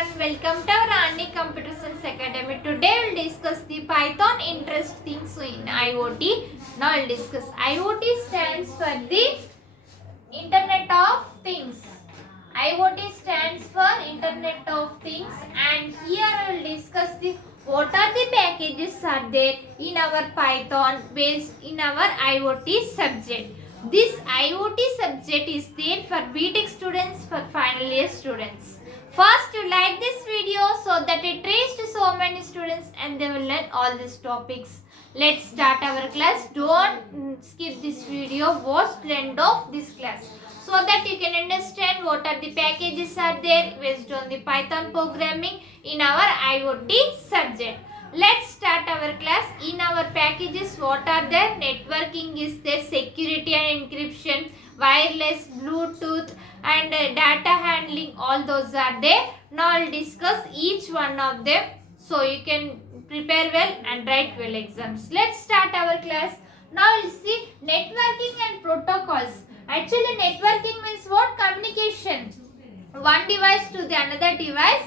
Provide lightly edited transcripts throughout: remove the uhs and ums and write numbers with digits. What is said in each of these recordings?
welcome to our Annie Computer Science Academy. Today we'll discuss the Python interest things in IoT. Now we'll discuss IoT stands for the Internet of Things. IoT stands for Internet of Things, and here we will discuss the what are the packages are there in our Python based in our IoT subject. This IoT subject is there for B.Tech students, for final year students. First, you like this video so that it reaches so many students and they will learn all these topics. Let's start our class. Don't skip this video. Watch the end of this class so that you can understand what are the packages are there based on the Python programming in our IoT subject. Let's start our class. In our packages, what are there? Networking is there, security and encryption, wireless, Bluetooth and data handling, all those are there. Now I'll discuss each one of them so you can prepare well and write well exams. Let's start our class. Now we'll see networking and protocols. Actually, networking means what? Communication. One device to the another device.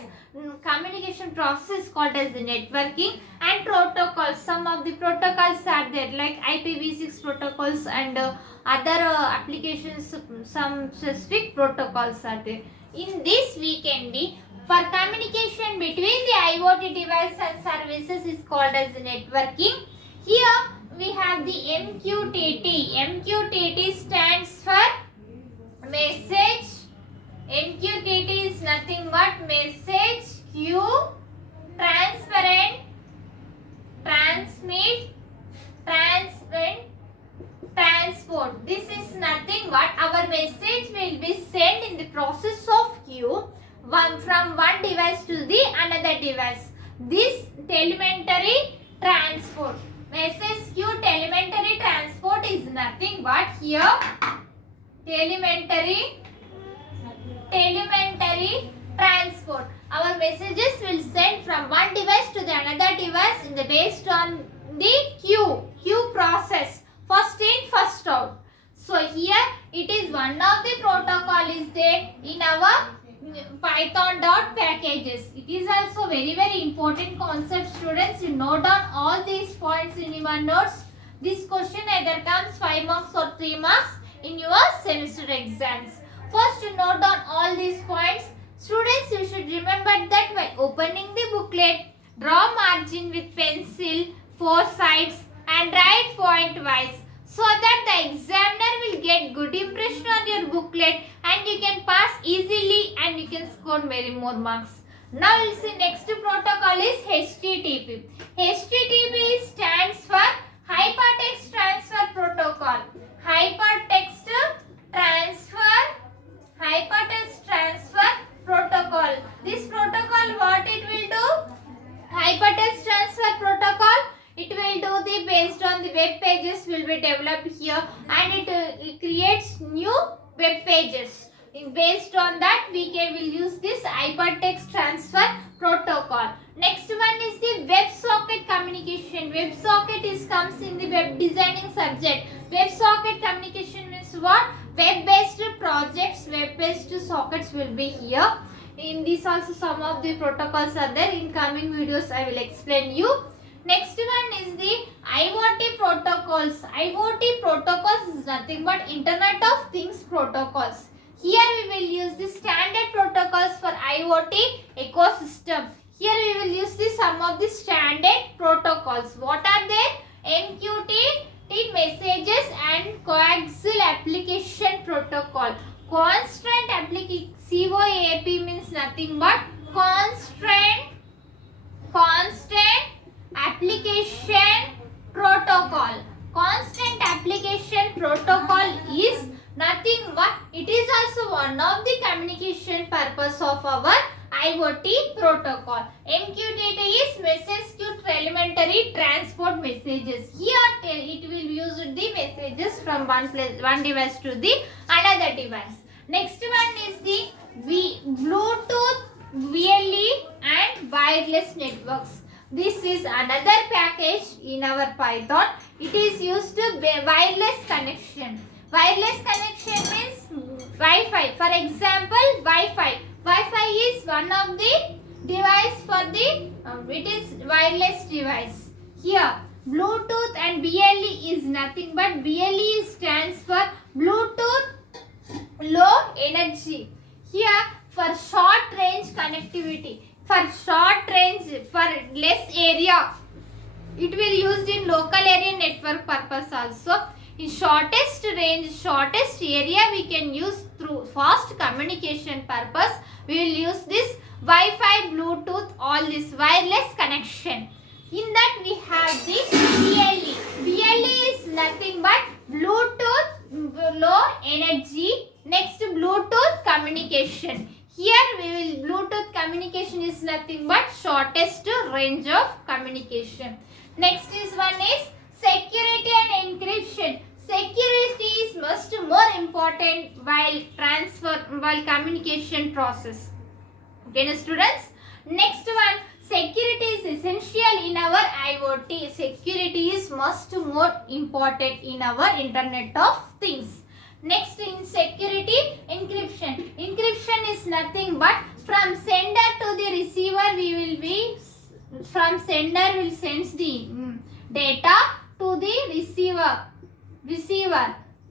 Communication process is called as the networking. And protocols. Some of the protocols are there like IPv6 protocols and other applications. Some specific protocols are there. In this we can be for communication between the IoT device and services is called as the networking. Here we have the MQTT. MQTT stands for message. MQTT is nothing but message, queue, transparent, transmit, transparent, transport. This is nothing but our message will be sent in the process of queue from one device to the another device. This telemetry transport. Message queue telemetry transport is nothing but here telemetry transport. Our messages will send from one device to the another device in the based on the queue process. First in, first out. So here it is one of the protocol is there in our Python.Packages. It is also very important concept, students. You note down all these points in your notes. This question either comes 5 marks or 3 marks in your semester exams. First, you note down all these points. Students, you should remember that while opening the booklet, draw margin with pencil, 4 sides and write point wise so that the examiner will get good impression on your booklet and you can pass easily and you can score many more marks. Now we'll see next protocol is HTTP. HTTP stands for Hypertext Transfer Protocol. Hypertext Transfer Protocol. This protocol, what it will do? Hypertext Transfer Protocol, it will do the based on the web pages will be developed here and it creates new web pages. Based on that we will use this Hypertext Transfer Protocol. Next one is the WebSocket communication. WebSocket comes in the web designing subject. WebSocket communication means what? Web-based projects, web-based sockets will be here. In this also some of the protocols are there. In coming videos I will explain you. Next one is the IoT protocols. IoT protocols is nothing but Internet of Things protocols. Here we will use the standard protocols for IoT ecosystem. Here we will use the some of the standard protocols. What are they? MQTT messages and coaxial application protocol. Constant application, COAP means nothing but constant application protocol. Constant application protocol is nothing but it is also one of the communication purpose of our IoT protocol. MQTT is message queue telemetry transport messages. Here it will use the messages from one device to the another device. Next one is the Bluetooth, BLE and wireless networks. This is another package in our Python. It is used to wireless connection. Wireless connection means Wi-Fi. For example, Wi-Fi. Wi-Fi is one of the device for the it is wireless device. Here Bluetooth and BLE is nothing but BLE stands for Bluetooth low energy. Here for short range connectivity, for short range, for less area, it will used in local area network purpose also. In shortest range, shortest area, we can use through fast communication purpose. We will use this Wi-Fi, Bluetooth, all this wireless connection. In that we have the BLE. BLE is nothing but Bluetooth low energy. Next Bluetooth communication. Here we will Bluetooth communication is nothing but shortest range of communication. Next is one is security and encryption. Security is much more important while communication process. Okay, now students. Next one, security is essential in our IoT. Security is much more important in our Internet of Things. Next in security, encryption. Encryption is nothing but from sender to the receiver we will be, from sender will send the data to the receiver.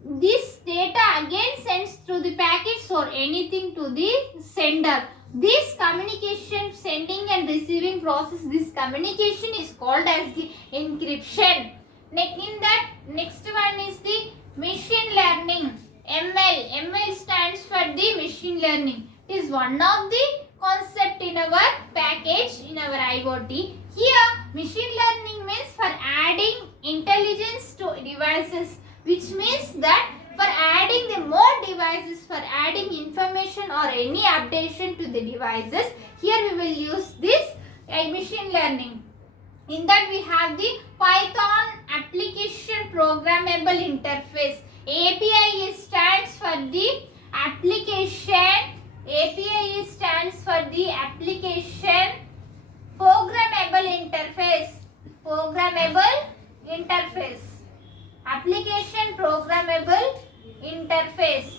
This data again sends to the packets or anything to the sender. This communication, sending and receiving process, this communication is called as the encryption. In that, next one is the machine learning. ML. ML stands for the machine learning. It is one of the concept in our package, in our IoT. Here, machine learning means for adding intelligence to devices, which means that for adding the more devices, for adding information or any updation to the devices, here we will use this machine learning. In that we have the Python application programmable interface. API stands for the application. API stands for the application programmable interface. Programmable interface. Application programmable interface.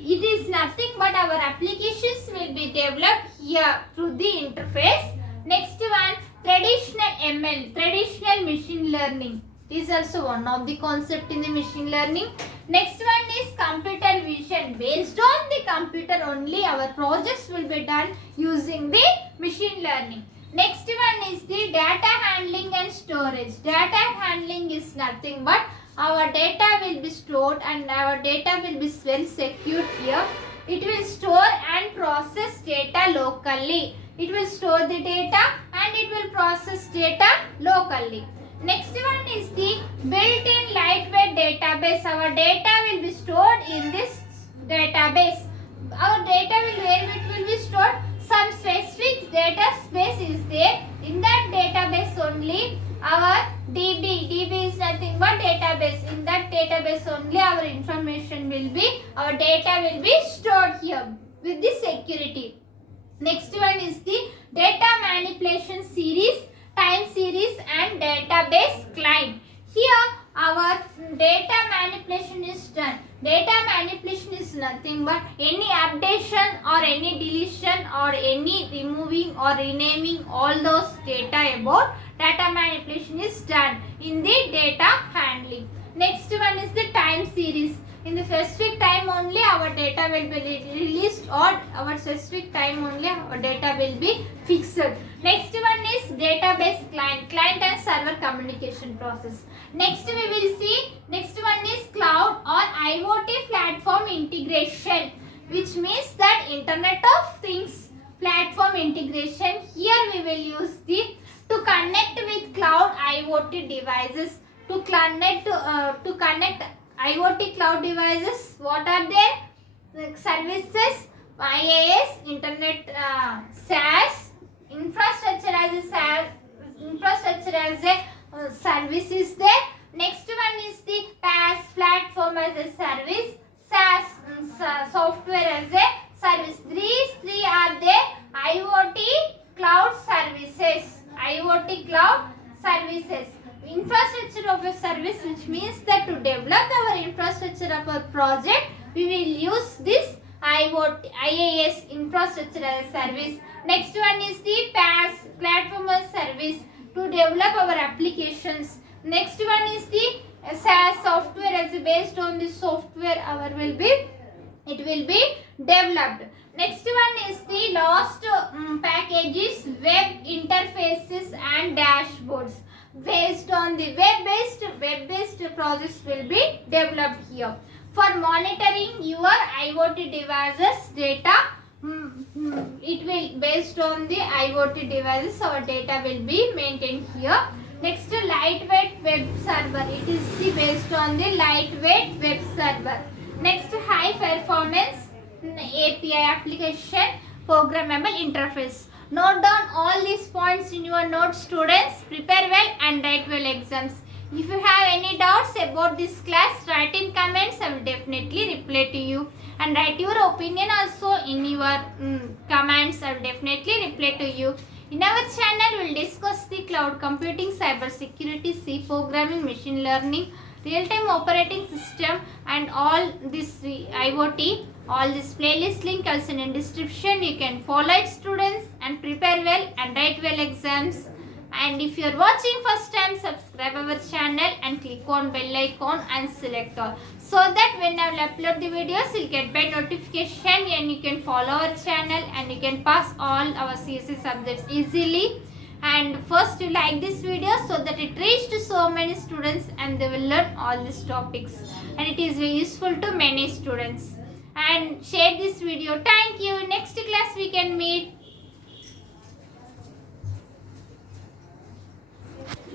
It is nothing but our applications will be developed here through the interface. Next one, traditional ML, traditional machine learning. This is also one of the concept in the machine learning. Next one is computer vision. Based on the computer only our projects will be done using the machine learning. Next one is the data handling and storage. Data handling is nothing but our data will be stored and our data will be well secured here. It will store and process data locally. It will store the data and it will process data locally. Next one is the built-in lightweight database. Our data will be stored in this database. Our data where it will be stored? Some specific data space is there. In that database only our DB is nothing but database. In that database only our information will be, our data will be stored here with the security. Next one is the data manipulation series, time series and database client. Here our data manipulation is done. Data manipulation is nothing but any updation or any deletion or any removing or renaming all those data about data manipulation is done in the data handling. Next one is the time series. In the specific time only our data will be released or our specific time only our data will be fixed. Next one is database client and server communication process. Next we will see, next one is cloud or IoT platform integration, which means that Internet of Things platform integration. Here we will use the to connect with cloud IoT devices, to connect IoT cloud devices. What are they? The services, IaaS, Internet, SaaS, infrastructure as a service is there. Next one is the PaaS, platform as a service, SaaS, software as a service. These three are the IoT cloud services. IoT cloud services. Infrastructure of a service, which means that to develop our infrastructure of a project, we will use this IaaS, infrastructure as a service. Next one is the PaaS, platform as a service, to develop our applications. Next one is the SaaS, software as based on the software it will be developed. Next one is the last packages, web interfaces and dashboards. Based on the web-based projects will be developed here. For monitoring your IoT devices data, it will based on the IoT devices, our data will be maintained here. Next, lightweight web server. It is based on the lightweight web server. Next, high performance API application programmable interface. Note down all these points in your notes, students. Prepare well and write well exams. If you have any doubts about this class, write in comments. I will definitely reply to you. And write your opinion also in your comments. I will definitely reply to you. In our channel, we will discuss the cloud computing, cyber security, C programming, machine learning, real-time operating system, and all this IoT. All this playlist link also in description. You can follow it, students, and prepare well and write well exams. And if you are watching first time, subscribe our channel and click on bell icon and select all, so that when I will upload the videos, you'll get by notification and you can follow our channel and you can pass all our CSE subjects easily. And first, you like this video so that it reaches to so many students and they will learn all these topics, and it is very useful to many students. And share this video. Thank you. Next class we can meet.